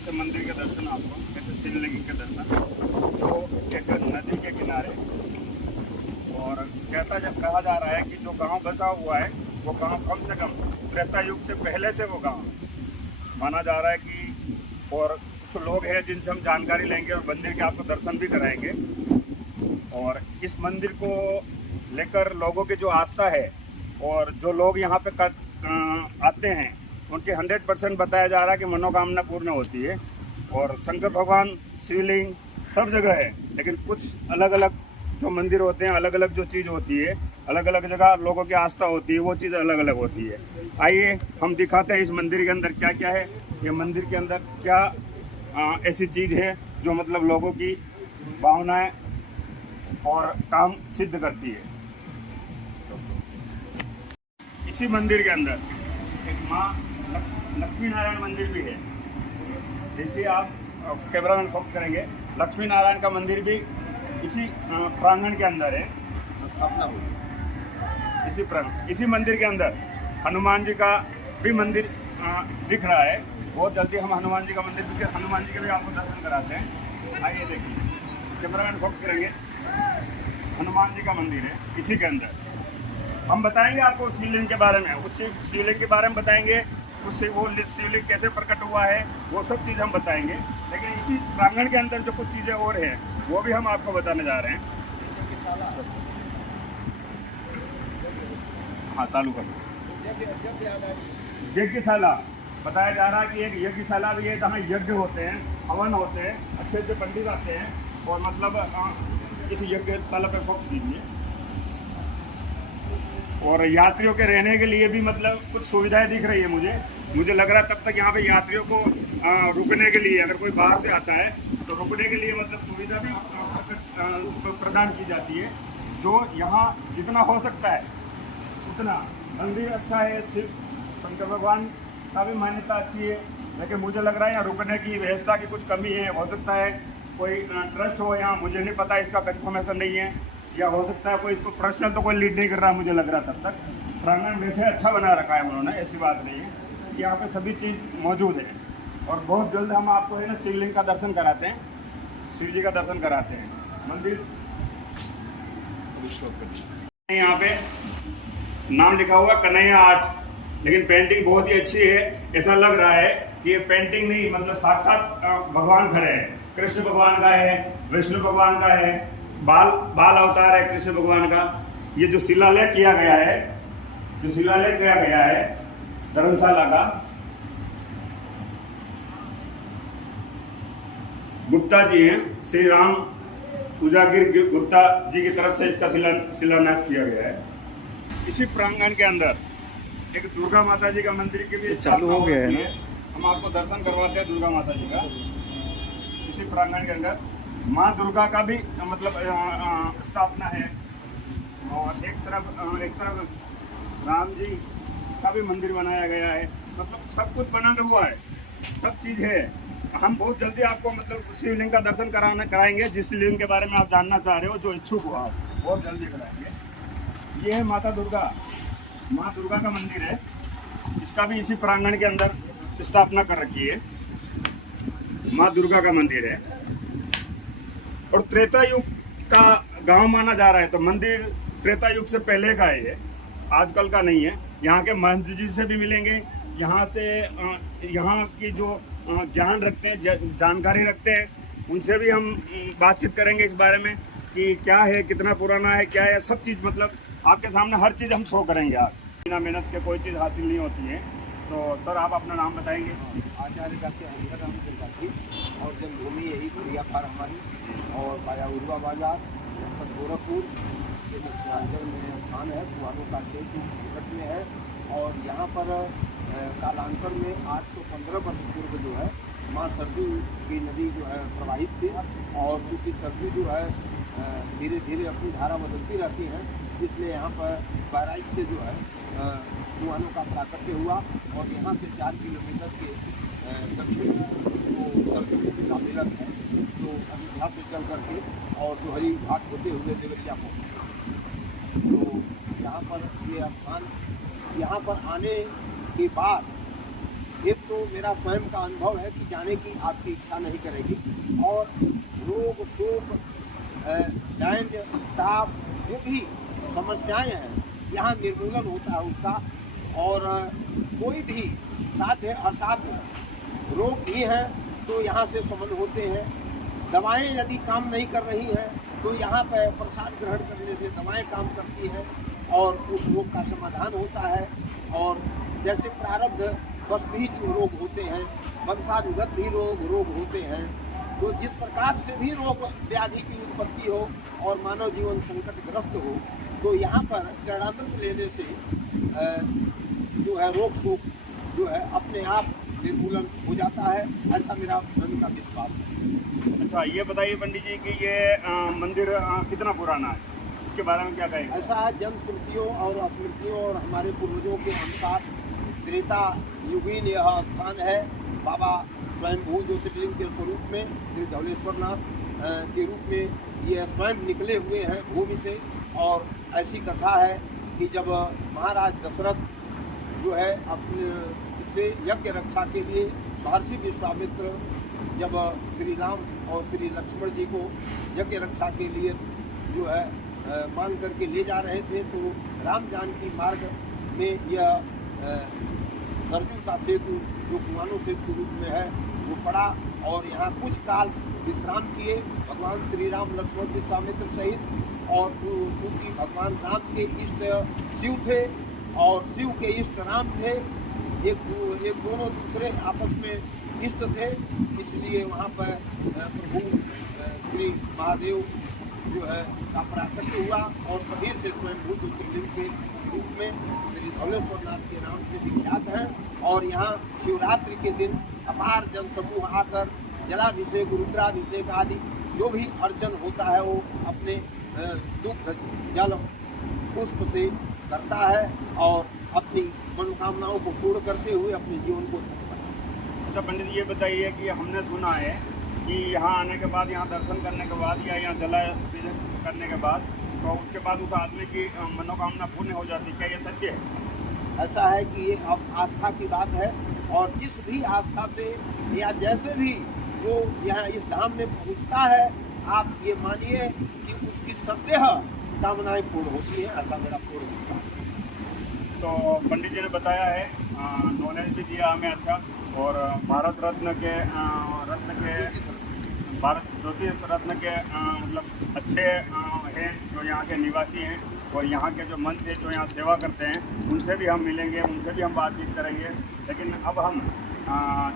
ऐसे मंदिर के दर्शन आपको, ऐसे शिवलिंग के दर्शन जो एक नदी के किनारे। और कहा जा रहा है कि जो गांव बसा हुआ है वो गांव कम से कम त्रेता युग से पहले से वो गांव माना जा रहा है कि। और कुछ लोग हैं जिनसे हम जानकारी लेंगे और मंदिर के आपको दर्शन भी कराएंगे। और इस मंदिर को लेकर लोगों की जो आस्था है और जो लोग यहाँ पे आते हैं उनके 100% बताया जा रहा है कि मनोकामना पूर्ण होती है। और शंकर भगवान शिवलिंग सब जगह है, लेकिन कुछ अलग अलग जो मंदिर होते हैं, अलग अलग जो चीज़ होती है, अलग अलग जगह लोगों की आस्था होती है, वो चीज़ अलग अलग होती है। आइए हम दिखाते हैं इस मंदिर के अंदर क्या क्या है। ये मंदिर के अंदर क्या ऐसी चीज़ है जो मतलब लोगों की भावनाएं और काम सिद्ध करती है। इसी मंदिर के अंदर एक माँ लक्ष्मी नारायण मंदिर भी है। देखिए आप कैमरा में फोकस करेंगे, लक्ष्मी नारायण का मंदिर भी इसी प्रांगण के अंदर है, स्थापना हुई। इसी मंदिर के अंदर हनुमान जी का भी मंदिर दिख रहा है। बहुत जल्दी हम हनुमान जी का मंदिर भी, हनुमान जी के भी आपको दर्शन कराते हैं। आइए देखिए, कैमरा में फोकस करेंगे, हनुमान जी का मंदिर है इसी के अंदर। हम बताएंगे आपको शिवलिंग के बारे में, उस शिवलिंग के बारे में बताएंगे, उससे वो शिवलिंग कैसे प्रकट हुआ है वो सब चीज़ हम बताएंगे। लेकिन इसी प्रांगण के अंदर जो कुछ चीज़ें और हैं वो भी हम आपको बताने जा रहे हैं। हाँ चालू कर। यज्ञशाला बताया जा रहा है कि एक यज्ञशाला भी है जहाँ यज्ञ होते हैं, हवन होते हैं, अच्छे अच्छे पंडित आते हैं। और मतलब इस यज्ञशाला पे फोकस कीजिए। और यात्रियों के रहने के लिए भी मतलब कुछ सुविधाएं दिख रही है मुझे लग रहा है तब तक यहाँ पे यात्रियों को रुकने के लिए, अगर कोई बाहर से आता है तो रुकने के लिए मतलब सुविधा भी प्रदान की जाती है। जो यहाँ जितना हो सकता है उतना। मंदिर अच्छा है, शिव शंकर भगवान का भी मान्यता अच्छी है, लेकिन मुझे लग रहा है यहाँ रुकने की व्यवस्था की कुछ कमी है। हो सकता है कोई ट्रस्ट हो यहाँ, मुझे नहीं पता, इसका कंफर्मेशन नहीं है। या हो सकता है कोई इसको पर्सनल तो कोई लीड नहीं कर रहा, मुझे लग रहा तब तक। प्रांगण वैसे अच्छा बना रखा है उन्होंने, ऐसी बात नहीं है। यहाँ पे सभी चीज़ मौजूद है। और बहुत जल्द हम आपको है ना शिवलिंग का दर्शन कराते हैं, शिव जी का दर्शन कराते हैं। मंदिर यहाँ पे नाम लिखा हुआ कन्हैया आर्ट, लेकिन पेंटिंग बहुत ही अच्छी है। ऐसा लग रहा है कि ये पेंटिंग नहीं, मतलब साक्षात भगवान खड़े हैं। कृष्ण भगवान का है, विष्णु भगवान का है, बाल अवतार है कृष्ण भगवान का। ये जो शिलालेख किया गया है, धर्मशाला का, गुप्ता जी हैं, श्री राम पूजागिर गुप्ता जी की तरफ से इसका शिलान्यास किया गया है। इसी प्रांगण के अंदर एक दुर्गा माता जी का मंदिर के भी चालू हो गया है ना, हम आपको दर्शन करवाते हैं दुर्गा माता जी का। इसी प्रांगण के अंदर माँ दुर्गा का भी मतलब स्थापना है। और एक तरफ राम जी का भी मंदिर बनाया गया है। मतलब सब कुछ बना हुआ है, सब चीज़ है। हम बहुत जल्दी आपको मतलब शिवलिंग का दर्शन कराएंगे। जिस शिवलिंग के बारे में आप जानना चाह रहे हो, जो इच्छुक हो, आप बहुत जल्दी कराएंगे। ये है माता दुर्गा, माँ दुर्गा का मंदिर है। इसका भी इसी प्रांगण के अंदर स्थापना कर रखी है। माँ दुर्गा का मंदिर है। और त्रेता युग का गांव माना जा रहा है, तो मंदिर त्रेता युग से पहले का है, ये आजकल का नहीं है। यहाँ के महंत जी से भी मिलेंगे, यहाँ की जो ज्ञान रखते हैं, जानकारी रखते हैं, उनसे भी हम बातचीत करेंगे इस बारे में कि क्या है, कितना पुराना है, क्या है, सब चीज़ मतलब आपके सामने हर चीज़ हम शो करेंगे आज। बिना मेहनत के कोई चीज़ हासिल नहीं होती है। तो सर आप अपना नाम बताएंगे। आचार्य डॉक्टर हरिहर राम त्रिपाठी, और जन्मभूमि यही प्रिया फार हमारी, और बाया उर्वा बाजार, जनपद गोरखपुर, ये दक्षिणांचल में स्थान है, पुरानों का क्षेत्र निकट में है। और यहाँ पर कालांतर में 815 वर्ष पूर्व जो है माँ सरजू की नदी जो है प्रवाहित थी। और चूँकि सरजू जो है धीरे धीरे अपनी धारा बदलती रहती है, इसलिए यहाँ पर बहराइच से जो है कुआनों का प्राकट्य हुआ। और यहाँ से 4 किलोमीटर के दक्षिण को सरजू का मिलन है, तो अयोध्या से चल करके और जोहरी घाट होते हुए देवरिया पहुँचे। तो यहाँ पर ये स्थान, यहाँ पर आने के बाद एक तो मेरा स्वयं का अनुभव है कि जाने की आपकी इच्छा नहीं करेगी, और रोग शोक दैन्य ताप जो भी समस्याएं हैं यहाँ निर्मूलन होता है उसका। और कोई भी साध्य असाध्य रोग भी हैं तो यहाँ से शमन होते हैं। दवाएं यदि काम नहीं कर रही हैं तो यहाँ पर प्रसाद ग्रहण करने से दवाएं काम करती हैं और उस रोग का समाधान होता है। और जैसे प्रारब्ध बस भी जो रोग होते हैं, वंशानुगत भी रोग होते हैं, तो जिस प्रकार से भी रोग व्याधि की उत्पत्ति हो और मानव जीवन संकटग्रस्त हो, तो यहाँ पर चरणामृत लेने से जो है रोग शोक जो है अपने आप निर्मूलन हो जाता है, ऐसा मेरा स्वयं का विश्वास है। अच्छा, ये बताइए पंडित जी कि ये मंदिर कितना पुराना है, इसके बारे में क्या कहेंगे? ऐसा है, जनश्रुतियों और स्मृतियों और हमारे पूर्वजों के अनुसार त्रेता युगीन यह स्थान है। बाबा स्वयंभू ज्योतिर्लिंग के स्वरूप में श्री धवलेश्वरनाथ के रूप में ये स्वयं निकले हुए हैं भूमि से। और ऐसी कथा है कि जब महाराज दशरथ जो है अपने से यज्ञ रक्षा के लिए महर्षि विश्वामित्र जब श्री राम और श्री लक्ष्मण जी को यज्ञ रक्षा के लिए जो है मांग करके ले जा रहे थे, तो राम जानकी मार्ग में यह सरजू का सेतु जो कुआनो सेतु के रूप में है वो पड़ा और यहाँ कुछ काल विश्राम किए भगवान श्री राम लक्ष्मण विश्वामित्र सहित। और चूँकि भगवान राम के इष्ट शिव थे और शिव के इष्ट राम थे, एक दोनों दूसरे आपस में इष्ट थे, इसलिए वहाँ पर प्रभु श्री महादेव जो है का प्राकट्य हुआ और तभी से स्वयंभू ज्योतिर्लिंग के रूप में श्री धवलेश्वरनाथ के नाम से विख्यात है। और यहाँ शिवरात्रि के दिन अपार जन समूह आकर जलाभिषेक रुद्राभिषेक आदि जो भी अर्चन होता है वो अपने दुग्ध जल पुष्प से करता है और अपनी मनोकामनाओं को पूर्ण करते हुए अपने जीवन को। अच्छा पंडित जी, ये बताइए कि हमने सुना है कि यहाँ आने के बाद, यहाँ दर्शन करने के बाद या यहाँ जलाभिषेक करने के बाद तो उसके बाद उस आदमी की मनोकामना पूर्ण हो जाती है, क्या ये सत्य है? ऐसा है कि ये अब आस्था की बात है और जिस भी आस्था से या जैसे भी जो यहाँ इस धाम में पहुँचता है, आप ये मानिए कि उसकी सदैह कामनाएं पूर्ण होती है, ऐसा मेरा पूर्ण विश्वास है। तो पंडित जी ने बताया है, नॉलेज भी दिया हमें अच्छा, और भारत ज्योतिष रत्न के मतलब अच्छे हैं जो यहाँ के निवासी हैं और यहाँ के जो मंत्र हैं जो यहाँ सेवा करते हैं, उनसे भी हम मिलेंगे, उनसे भी हम बातचीत करेंगे। लेकिन अब हम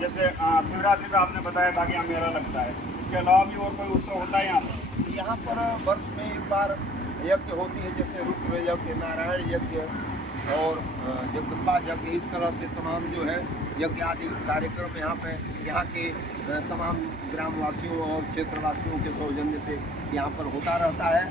जैसे शिवरात्रि का आपने बताया था कि यहाँ मेला लगता है, इसके अलावा भी और कोई उत्सव होता है यहाँ पर? यहाँ पर वर्ष में एक बार यज्ञ होती है, जैसे रुद्र यज्ञ, नारायण यज्ञ और जगदम्बा यज्ञ, इस तरह से तमाम जो है यज्ञ आदि कार्यक्रम यहाँ के तमाम ग्रामवासियों और क्षेत्रवासियों के सौजन्य से यहाँ पर होता रहता है।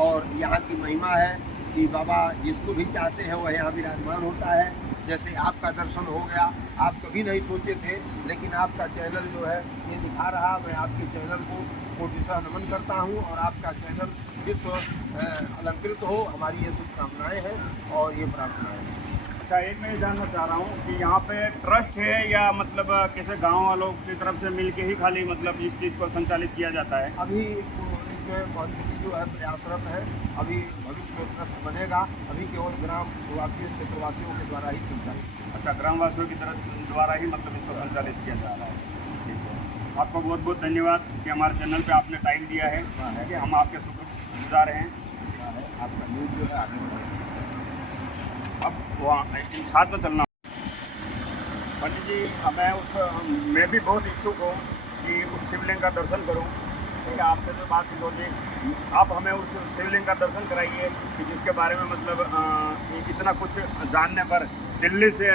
और यहाँ की महिमा है कि बाबा जिसको भी चाहते हैं वह यहाँ विराजमान होता है। जैसे आपका दर्शन हो गया, आप कभी नहीं सोचे थे, लेकिन आपका चैनल जो है ये दिखा रहा। मैं आपके चैनल को कोटिशः नमन करता हूँ और आपका चैनल विश्व अलंकृत हो, हमारी ये शुभकामनाएँ हैं और ये प्रार्थनाएँ हैं। अच्छा, एक मैं जानना चाह रहा हूँ कि यहाँ पे ट्रस्ट है या मतलब किसी गांव वालों की तरफ से मिलके ही खाली मतलब इस चीज़ को संचालित किया जाता है? अभी इसमें मंत्री जी जो है प्रयासरत है, अभी भविष्य में ट्रस्ट बनेगा, अभी केवल ग्रामवासियों क्षेत्रवासियों के द्वारा ही संचालित। अच्छा, ग्रामवासियों की तरफ द्वारा ही मतलब इसको संचालित किया जा रहा है। ठीक है, आपका बहुत बहुत धन्यवाद कि हमारे चैनल पे आपने टाइम दिया है कि हम आपके शुक्रगुजार हैं। आपका न्यूज़ जो है आगे बढ़ेगा। अब वहाँ इन साथ में चलना। पंडित जी, मैं भी बहुत इच्छुक हूँ कि उस शिवलिंग का दर्शन करूँ। ठीक है, आपसे जो बात होगी, आप हमें उस शिवलिंग का दर्शन कराइए कि जिसके बारे में मतलब इतना कुछ जानने पर दिल्ली से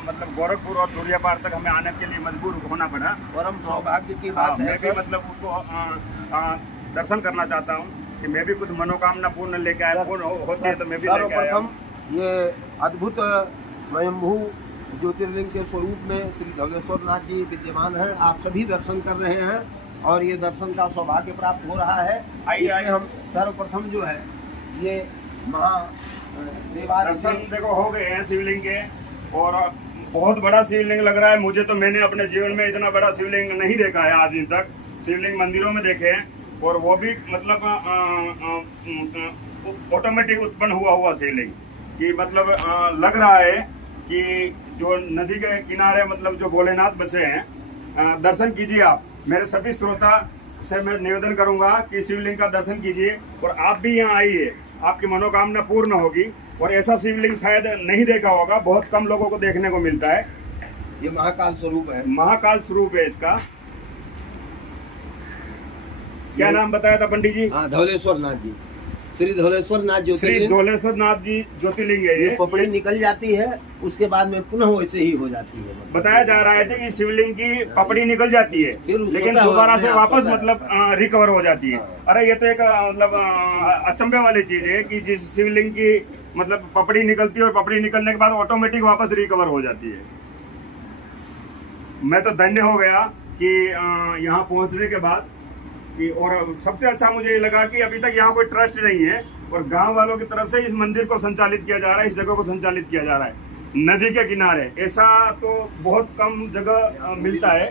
मतलब गोरखपुर और दुरियापार तक हमें आने के लिए मजबूर होना पड़ा। परम सौभाग्य की बात है। मैं भी मतलब उसको दर्शन करना चाहता हूँ कि मैं भी कुछ मनोकामना पूर्ण लेके आया, पूर्ण होती है तो मैं भी लेके आया। सर्वप्रथम ये अद्भुत स्वयंभू ज्योतिर्लिंग के स्वरूप में श्री धवलेश्वरनाथ जी विद्यमान हैं। आप सभी दर्शन कर रहे हैं और ये दर्शन का सौभाग्य प्राप्त हो रहा है। आइए हम सर्वप्रथम जो है ये महादेवालय दर्शन देखो हो गए हैं शिवलिंग के, और बहुत बड़ा शिवलिंग लग रहा है मुझे तो। मैंने अपने जीवन में इतना बड़ा शिवलिंग नहीं देखा है आज दिन तक। शिवलिंग मंदिरों में देखे हैं, और वो भी मतलब ऑटोमेटिक उत्पन्न हुआ शिवलिंग कि मतलब लग रहा है कि जो नदी के किनारे मतलब जो भोलेनाथ बसे हैं, दर्शन कीजिए आप। मेरे सभी श्रोता से मैं निवेदन करूंगा कि शिवलिंग का दर्शन कीजिए, और आप भी यहाँ आइए, आपकी मनोकामना पूर्ण होगी। और ऐसा शिवलिंग शायद नहीं देखा होगा, बहुत कम लोगों को देखने को मिलता है। ये महाकाल स्वरूप है। महाकाल स्वरूप है इसका। क्या नाम बताया था पंडित जी? हाँ, धौलेश्वर नाथ जी, श्री धौलेश्वर नाथ श्री ज्योतिर्लिंग। धौलेश्वर नाथ जी ज्योतिर्लिंग है ये। पपड़ी निकल जाती है, उसके बाद में पुनः वैसे ही हो जाती है। बताया जा रहा है कि शिवलिंग की पपड़ी निकल जाती है, फिर लेकिन सोता दोबारा हुआ से अपने आप वापस सोता है। मतलब रिकवर हो जाती है। अरे ये तो एक मतलब अचंभे वाली चीज है कि जिस शिवलिंग की मतलब पपड़ी निकलती है, और पपड़ी निकलने के बाद ऑटोमेटिक वापस रिकवर हो जाती है। मैं तो धन्य हो गया कि यहाँ पहुंचने के बाद कि, और सबसे अच्छा मुझे ये लगा कि अभी तक यहाँ कोई ट्रस्ट नहीं है, और गांव वालों की तरफ से इस मंदिर को संचालित किया जा रहा है, इस जगह को संचालित किया जा रहा है नदी के किनारे। ऐसा तो बहुत कम जगह मिलता है।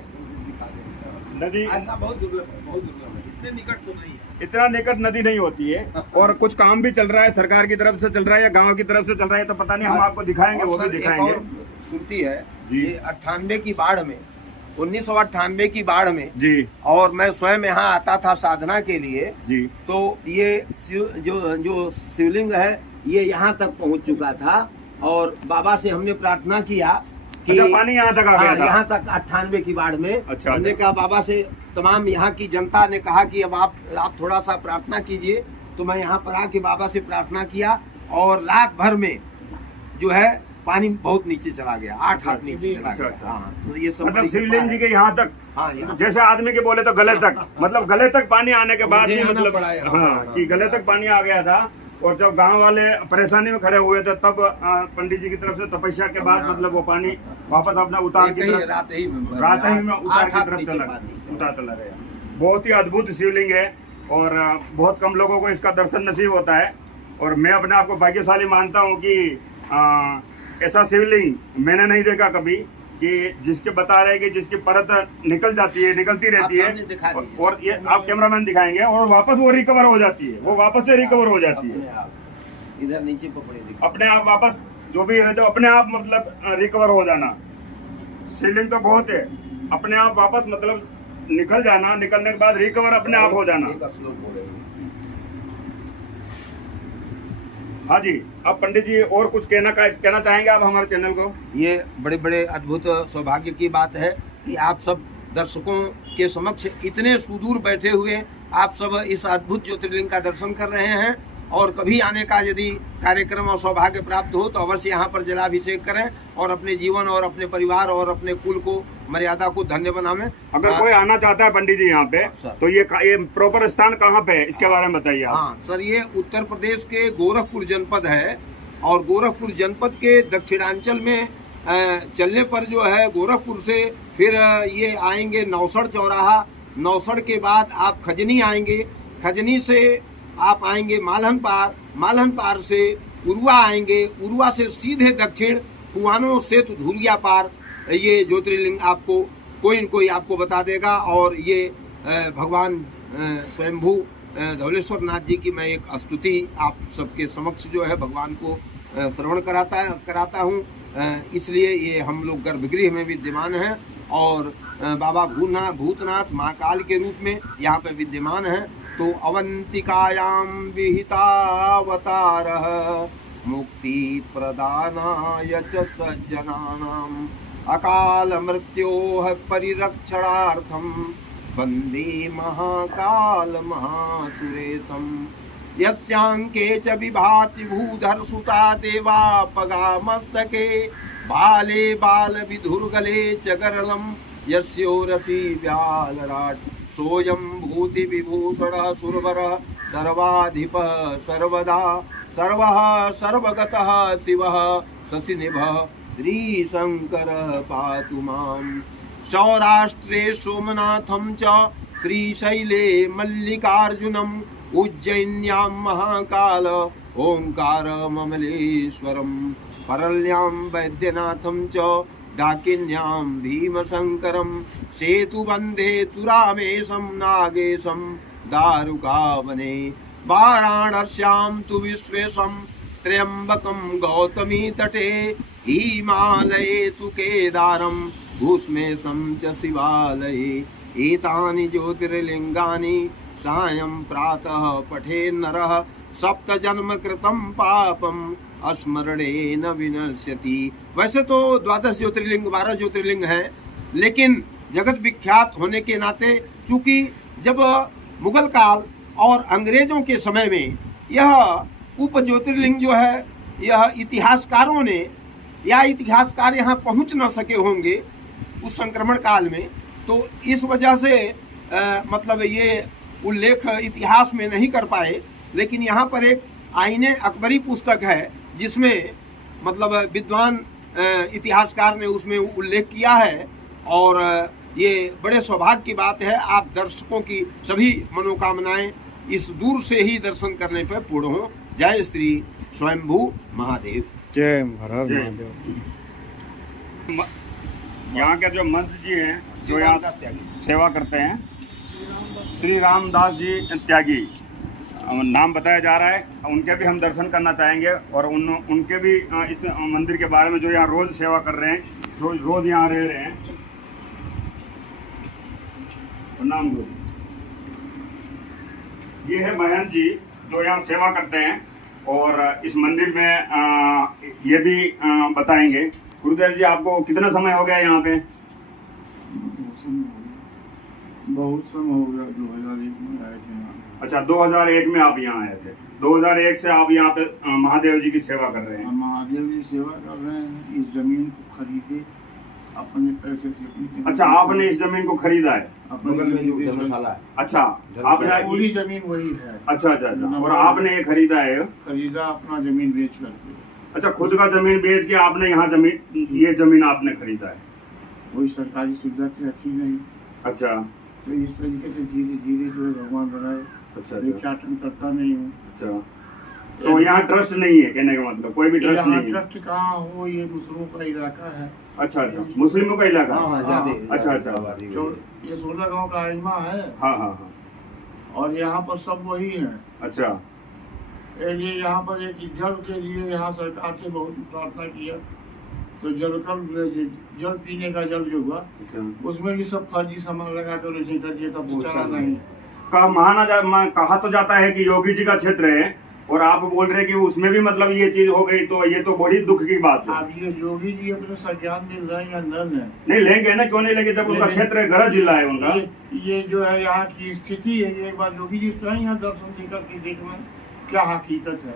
नदी ऐसा बहुत दुर्लभ है, बहुत दुर्लभ है। इतने निकट तो नहीं है, इतना निकट नदी नहीं होती है। और कुछ काम भी चल रहा है, सरकार की तरफ से चल रहा है या गांव की तरफ से चल रहा है, तो पता नहीं, हम आपको दिखाएंगे, वो भी दिखाएंगे। श्रुति है जी। ये 98 की बाढ़ में, 1998 की बाढ़ में जी और मैं स्वयं यहाँ आता था साधना के लिए, जी तो ये जो शिवलिंग है ये यहाँ तक पहुँच चुका था, और बाबा से हमने प्रार्थना किया कि अच्छा, पानी यहाँ तक आ गया था? यहाँ तक 98 की बाढ़ में। अच्छा, हमने कहा बाबा से, तमाम यहाँ की जनता ने कहा कि अब आप थोड़ा सा प्रार्थना कीजिए, तो मैं यहाँ पर आके बाबा से प्रार्थना किया, और रात भर में जो है पानी बहुत नीचे चला गया, 8 हाथ नीचे चला गया। अच्छा। हाँ, तो ये सब मतलब शिवलिंग जी के यहाँ तक, हाँ, यहाँ जैसे आदमी के बोले तो गले तक, मतलब गले तक पानी आने के बाद ही मुझे आना मतलब पड़ा है। हाँ, कि गले तक पानी आ गया था। और जब गांव वाले परेशानी में खड़े हुए थे, तब पंडित जी की तरफ से तपस्या के बाद मतलब वो पानी वापस अपना उतार की तरफ, रात ही में उतार की तरफ चला गया। बहुत ही अद्भुत शिवलिंग है, और बहुत कम लोगों को इसका दर्शन नसीब होता है। और मैं अपने आप को भाग्यशाली मानता हूँ कि ऐसा शिवलिंग मैंने नहीं देखा कभी, कि जिसके बता रहे कि जिसकी परत निकल जाती है, निकलती रहती है, और ये आप कैमरामैन दिखाएंगे, और वापस वो रिकवर हो जाती है, वो वापस से रिकवर हो जाती है इधर नीचे पकड़े अपने आप, वापस जो भी है तो अपने आप मतलब रिकवर हो जाना। शिवलिंग तो बहुत है, अपने आप वापस मतलब निकल जाना, निकलने के बाद रिकवर अपने आप हो जाना। हाँ जी, अब पंडित जी और कुछ कहना चाहेंगे आप हमारे चैनल को? ये बड़े बड़े अद्भुत सौभाग्य की बात है कि आप सब दर्शकों के समक्ष इतने सुदूर बैठे हुए आप सब इस अद्भुत ज्योतिर्लिंग का दर्शन कर रहे हैं। और कभी आने का यदि कार्यक्रम और सौभाग्य प्राप्त हो तो अवश्य यहाँ पर जलाभिषेक करें, और अपने जीवन और अपने परिवार और अपने कुल को, मर्यादा को धन्य बनावें। अगर कोई आना चाहता है पंडित जी यहाँ पे, तो ये प्रॉपर स्थान कहाँ पे है, इसके बारे में बताइए आप। हाँ सर, ये उत्तर प्रदेश के गोरखपुर जनपद है, और गोरखपुर जनपद के दक्षिणांचल में चलने पर जो है गोरखपुर से फिर ये आएंगे नौसड़ चौराहा, नौसड़ के बाद आप खजनी आएंगे, खजनी से आप आएंगे मालहन पार, मालहन पार से उरुआ आएंगे, उरुआ से सीधे दक्षिण कुआनो सेतु धुलिया पार ये ज्योतिर्लिंग आपको कोई न कोई आपको बता देगा। और ये भगवान स्वयंभू धौलेश्वर नाथ जी की मैं एक स्तुति आप सबके समक्ष जो है भगवान को श्रवण कराता हूँ। इसलिए ये हम लोग गर्भगृह में विद्यमान हैं, और बाबा भूतनाथ महाकाल के रूप में यहाँ पे विद्यमान हैं। तो अवंतिकायां विहितावतारः मुक्ति प्रदानाय च सज्जनानाम् अकाल मृत्योः परिरक्षणार्थं वन्दे महाकाल महासुरेशम् यस्यांके च विभाति भूधरसुता देवापगामस्तके बाले बालविधुर्गले च गरलं यस्योरसि व्यालराट् सोऽयं भूति विभूषण सुरवर सर्वाधिप सर्वदा सर्वः सर्वगतः शिवः शशिनिभः श्रीशंकर पातु माम्। सौराष्ट्रे सोमनाथं च श्रीशैले मल्लिकार्जुनम् उज्जैन्यां महाकाल ओंकार ममलेश्वरम् परल्यां वैद्यनाथं च डाकिन्यां भीमशङ्करं सेतुबन्धे तु रामेशं नागेशं दारुकावने वाराणस्यां तु विश्वेशं त्र्यम्बकं गौतमी तटे हिमालये तु केदारं भूष्मेशं च शिवालये एतानि ज्योतिर्लिङ्गानि सायं प्रातः पठेन्नरः सप्तजन्म कृतं पापम स्मरणेन विनश्यति। वैसे तो 12 ज्योतिर्लिंग 12 ज्योतिर्लिंग हैं, लेकिन जगत विख्यात होने के नाते चूंकि जब मुगल काल और अंग्रेजों के समय में यह उप ज्योतिर्लिंग जो है यह इतिहासकारों ने या इतिहासकार यहाँ पहुँच न सके होंगे उस संक्रमण काल में, तो इस वजह से मतलब ये उल्लेख इतिहास में नहीं कर पाए। लेकिन यहाँ पर एक आईने अकबरी पुस्तक है जिसमें मतलब विद्वान इतिहासकार ने उसमें उल्लेख किया है, और ये बड़े सौभाग्य की बात है। आप दर्शकों की सभी मनोकामनाएं इस दूर से ही दर्शन करने पर पूर्ण हो। जय श्री स्वयंभू महादेव। जय हर हर महादेव। यहाँ के जो मंत्र जी हैं जो यहाँ सेवा करते हैं, श्री रामदास जी त्यागी नाम बताया जा रहा है। उनके भी हम दर्शन करना चाहेंगे और उनके भी इस मंदिर के बारे में जो यहाँ रोज सेवा कर रहे हैं, रोज यहाँ रह रहे हैं। प्रणाम गुरु। ये है महंत जी जो यहाँ सेवा करते हैं और इस मंदिर में ये भी बताएंगे। गुरुदेव जी, आपको कितना समय हो गया यहाँ पे? बहुत समय हो गया, 2001 में आए थे यहाँ। अच्छा, 2001 में आप यहाँ आए थे। 2001 से आप यहाँ पे महादेव जी की सेवा कर रहे हैं। महादेव जी सेवा कर रहे हैं। इस जमीन को खरीदे अपने पैसे से। अच्छा, आपने इस जमीन को खरीदा है? बगल में जो धर्मशाला है। अच्छा, आपने पूरी जमीन वही है। अच्छा अच्छा अच्छा। और आपने ये खरीदा है? खरीदा अपना जमीन बेच करके। अच्छा, खुद का जमीन बेच के आपने यहाँ ये जमीन आपने खरीदा है? कोई सरकारी सुविधा तो अच्छी नहीं। अच्छा, तो इस तरीके से धीरे धीरे जो है भगवान बनाए। अच्छा भिक्षाटन करता नहीं हूँ। अच्छा, तो यहाँ ट्रस्ट नहीं है, कहने का मतलब कोई भी ट्रस्ट नहीं है? ट्रस्ट कहाँ हो, ये मुस्लिमों का इलाका है। अच्छा अच्छा, मुस्लिमों का इलाका? अच्छा अच्छा, ये 16 गांव का आइमा है। हाँ हाँ हाँ। और यहाँ पर सब वही है। अच्छा, ये यहाँ पर एक जल के लिए यहाँ सरकार से बहुत प्रार्थना किया, तो जल पीने का जल जो हुआ, अच्छा, उसमें भी सब फर्जी सामान लगा कर नहीं कर दिया, तब चला नहीं। कहा तो जाता है कि योगी जी का क्षेत्र है और आप बोल रहे हैं कि उसमें भी मतलब ये चीज हो गई, तो ये तो बड़ी दुख की बात है। अब ये योगी जी अपने संज्ञान में लेंगे अंदर में? नहीं लेंगे ना, क्यों नहीं लेंगे जब उनका क्षेत्र है, गढ़ जिला है उनका। ये जो है यहाँ की स्थिति है, एक बार योगी जी स्वयं यहाँ दर्शन देकर के देखना क्या हकीकत है।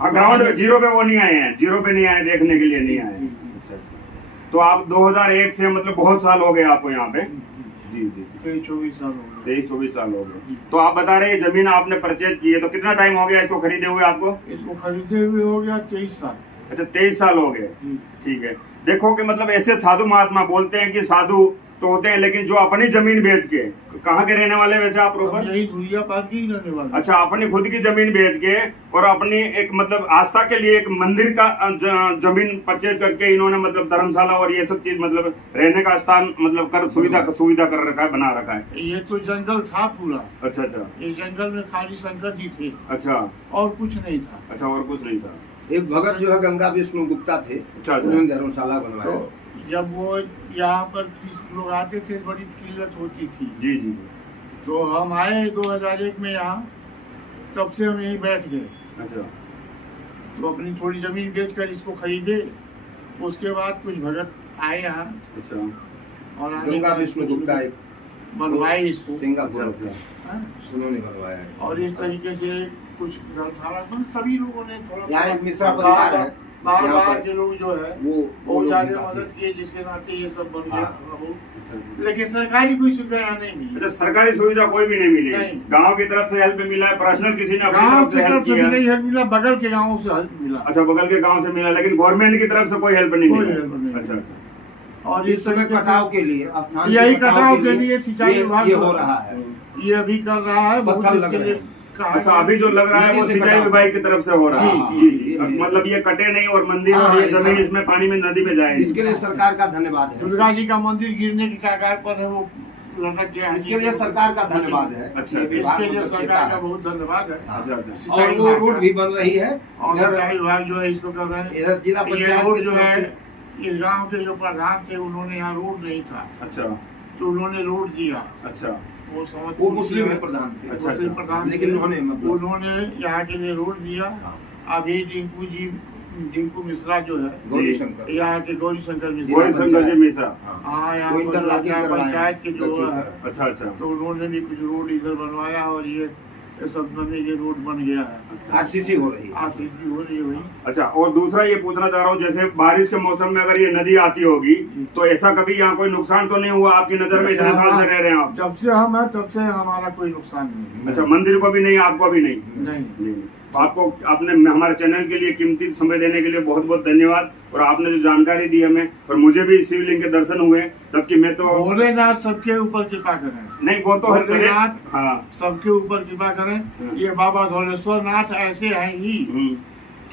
हाँ, ग्राउंड पे जीरो पे वो नहीं आए हैं, जीरो पे नहीं आए, देखने के लिए नहीं आए। अच्छा अच्छा, तो आप 2001 से मतलब बहुत साल हो गए आपको यहाँ पे? जी जी, 23-24 साल हो गए। 23-24 साल हो गए। तो आप बता रहे हैं जमीन आपने परचेज की है, तो कितना टाइम हो गया इसको खरीदे हुए आपको? इसको खरीदे हुए हो गया 23 साल। अच्छा, 23 साल हो गए। ठीक है। देखो कि मतलब ऐसे साधु महात्मा बोलते हैं कि साधु तो होते हैं, लेकिन जो अपनी जमीन बेच के, कहाँ के रहने वाले वैसे आप प्रॉपर? यही धुरिया पार की रहने वाले। अच्छा, अपनी खुद की जमीन बेच के और अपनी एक मतलब आस्था के लिए एक मंदिर का जमीन परचेज करके इन्होंने मतलब धर्मशाला और ये सब चीज मतलब रहने का स्थान मतलब कर सुविधा कर रखा है, बना रखा है। ये तो जंगल था पूरा। अच्छा अच्छा, इस जंगल में खाली शंकर जी थे। अच्छा, और कुछ नहीं था। अच्छा, और कुछ नहीं था। एक भगत जो है गंगा विष्णु गुप्ता थे, अच्छा, उन्होंने धर्मशाला बनवाया। तो जब वो यहाँ पर लोग आते थे बड़ी किल्लत होती थी। जी जी, तो हम आए 2001 में यहाँ, तब से हम यहीं बैठ गए। अच्छा, तो अपनी थोड़ी जमीन बेच कर इसको खरीदे। उसके बाद कुछ भगत आए यहाँ अच्छा, और गंगा विष्णु गुप्ता एक बनवाए इसको सिंगापुर हाँ? उन्होंने बनवाया है। और इस तरीके से कुछ धर्मशाला सभी लोगों ने थोड़ा यहाँ एक मिश्रा परिवार है, बाहर के लोग जो है वो बहुत ज्यादा लोग मदद किए, जिसके नाते ये सब बन गया। हाँ। लेकिन सरकारी कोई सुविधा यहाँ नहीं मिली। अच्छा, सरकारी सुविधा कोई भी नहीं मिली? नहीं। गांव की तरफ से हेल्प मिला है, पर्सनल किसी ने अपनी गाँव तरफ की से हेल्प तरफ से किया? भी नहीं हेल्प मिला, बगल के गाँव से हेल्प मिला। अच्छा, बगल के गांव से मिला, लेकिन गवर्नमेंट की तरफ से कोई हेल्प नहीं कोई मिला? हेल्प नहीं। अच्छा अच्छा, और इस समय कटाव के लिए यही कटाव के लिए सिंचाई विभाग ये हो रहा है। ये अभी कर रहा है, पत्थर लग रहे हैं। उसका है। अच्छा, अभी जो लग रहा है वो नदी से सिंचाई कटा। विभाग की तरफ से हो रहा है। हाँ, जी जी, ये- मतलब ये कटे नहीं और मंदिर हाँ, और ये ये जमीन सब- इसमें पानी में नदी में जाएगी। इसके लिए सरकार का धन्यवाद है। दुर्गा जी का मंदिर गिरने के कगार पर है, वो लटक गया है। इसके लिए सरकार का धन्यवाद है। अच्छा, ये विभाग इसके लिए मतलब सरकार का चेता बहुत धन्यवाद है। अच्छा अच्छा सिंचाई और वो विभाग रोड का। भी बन रही है। और इधर सिंचाई विभाग जो है इसको कर रहे हैं। इधर जिला ये पंचायत रोड की जो तरफ है, से- इस गांव के जो प्रधान थे उन्होंने यहाँ रोड नहीं था अच्छा तो उन्होंने रोड दिया। अच्छा वो समझ वो मुस्लिम है प्रधान थे। अच्छा, मुस्लिम प्रधान थे। लेकिन उन्होंने मतलब- उन्होंने यहाँ के लिए रोड दिया। हाँ। अभी डिंकू मिश्रा जो है गौरी शंकर यहाँ के गौरी शंकर गोरी मिश्रा, शंकर जी मिश्रा। हाँ यहाँ वो पर इंटरलॉकिंग जो करवाए पंचायत के जो दक्षिण है, तरफ। अच्छा अच्छा तो उन्होंने भी कुछ रोड इधर बनवाया और ये सब बने के रोड बन गया है। आरसीसी हो रही है। आशीष हो रही है वही। अच्छा, और दूसरा ये पूछना चाह रहा हूँ, जैसे बारिश के मौसम में अगर ये नदी आती होगी तो ऐसा कभी यहाँ कोई नुकसान तो नहीं हुआ आपकी नजर में? इतने साल से रह रहे हैं आप। जब से हम हैं तब से हमारा कोई नुकसान नहीं अच्छा, मंदिर को भी नहीं, आपको भी नहीं? है। नहीं नहीं। तो आपको आपने हमारे चैनल के लिए कीमती समय देने के लिए बहुत बहुत धन्यवाद। और आपने जो जानकारी दी हमें, और मुझे भी शिवलिंग के दर्शन हुए, जबकि मैं तो भोलेनाथ सबके ऊपर कृपा करें। नहीं, वो तो है। भोलेनाथ हाँ। सबके ऊपर कृपा करें। ये बाबा धौलेश्वर नाथ ऐसे हैं ही हम्म,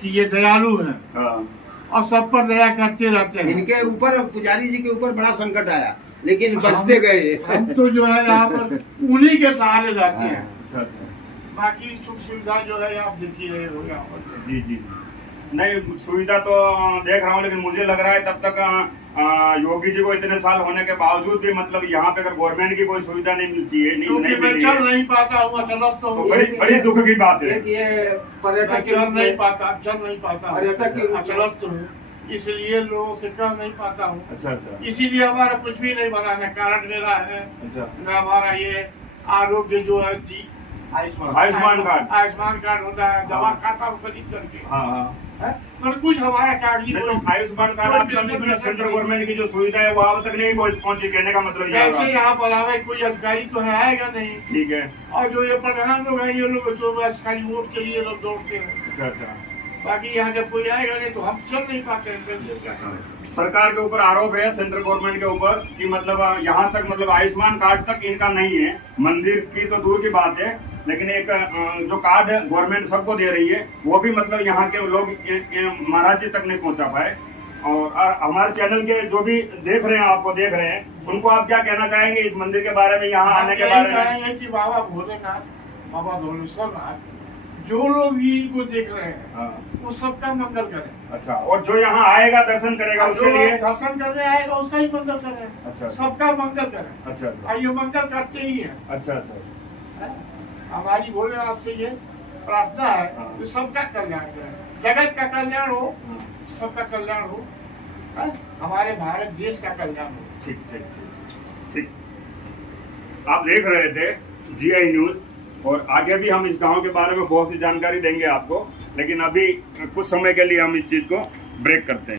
कि ये दयालु हैं हाँ। और सब पर दया करते रहते हैं। इनके ऊपर पुजारी जी के ऊपर बड़ा संकट आया, लेकिन बचते गए। हम तो जो है यहाँ पर उन्हीं के सहारे रहते हैं। अच्छा अच्छा। बाकी सुख सुविधा जो है आप देख ही रहे हो यहाँ पर। जी जी। नहीं, सुविधा तो देख रहा हूँ, लेकिन मुझे लग रहा है तब तक योगी जी को इतने साल होने के बावजूद भी मतलब यहाँ पे अगर गवर्नमेंट की कोई सुविधा नहीं मिलती है, नहीं क्योंकि मैं मिली चल है, नहीं पाता हूँ, अचलत तो तो हूँ। बड़ी बड़ी दुख की बात है। एक ये पर्यटक मैं के चल रूप नहीं में- पाता, चल नहीं पाता हूँ। पर्यटक के रूप में- अचलत तो हूँ, इसलिए लोगों से कह नहीं पाता हूँ। अच्छा अच्छा इसीलिए हमारा कुछ भी नहीं बना, न कार्ड मेरा है, अच्छा। न हमारा ये आरोग्य जो है आयुष्मान आयुष्मान कार्ड। आयुष्मान कार्ड होता है, दवा खाता हूँ खरीद करके। हाँ हाँ। है? पर कुछ हमारा कागजी नहीं, कोई- तो आयुष्मान कार्ड कोई आपका पैसे मतलब पैसे सेंट्रल नहीं। गवर्नमेंट की जो सुविधा है वो आप तक नहीं पहुंची, कहने का मतलब ये कैसे है। यहाँ पर आवे, कोई अधिकारी तो है आएगा नहीं। ठीक है। और जो ये प्रधान लोग हैं, ये लोग जो बस खाली वोट के लिए लोग दौड़ते हैं। अच्छा अच्छा। बाकी यहाँ जब कोई आएगा नहीं तो हम चल नहीं पाते हैं। सरकार के ऊपर आरोप है, सेंट्रल गवर्नमेंट के ऊपर, कि मतलब यहाँ तक मतलब आयुष्मान कार्ड तक इनका नहीं है। मंदिर की तो दूर की बात है, लेकिन एक जो कार्ड गवर्नमेंट सबको दे रही है वो भी मतलब यहाँ के लोग महाराज जी तक नहीं पहुँचा पाए। और हमारे चैनल के जो भी देख रहे हैं, आपको देख रहे हैं, उनको आप क्या कहना चाहेंगे इस मंदिर के बारे में, यहाँ आने के बारे में? कहेंगे कि बाबा भोलेनाथ, बाबा धौलेश्वर नाथ, जो लोग भी इनको देख रहे हैं हाँ। वो सबका मंगल करें। अच्छा, और जो यहाँ आएगा दर्शन करेगा और उसके जो लिए? दर्शन करने आएगा उसका ही मंगल करें। अच्छा। सबका मंगल करें। अच्छा अच्छा और ये मंगल करते ही हैं। अच्छा अच्छा। हमारी भोलेनाथ से ये प्रार्थना है हाँ। कि सबका कल्याण करें, जगत का कल्याण हो, सबका कल्याण हो, है? हमारे भारत देश का कल्याण हो। ठीक ठीक ठीक ठीक। आप देख रहे थे GI न्यूज, और आगे भी हम इस गांव के बारे में बहुत सी जानकारी देंगे आपको, लेकिन अभी कुछ समय के लिए हम इस चीज को ब्रेक करते हैं।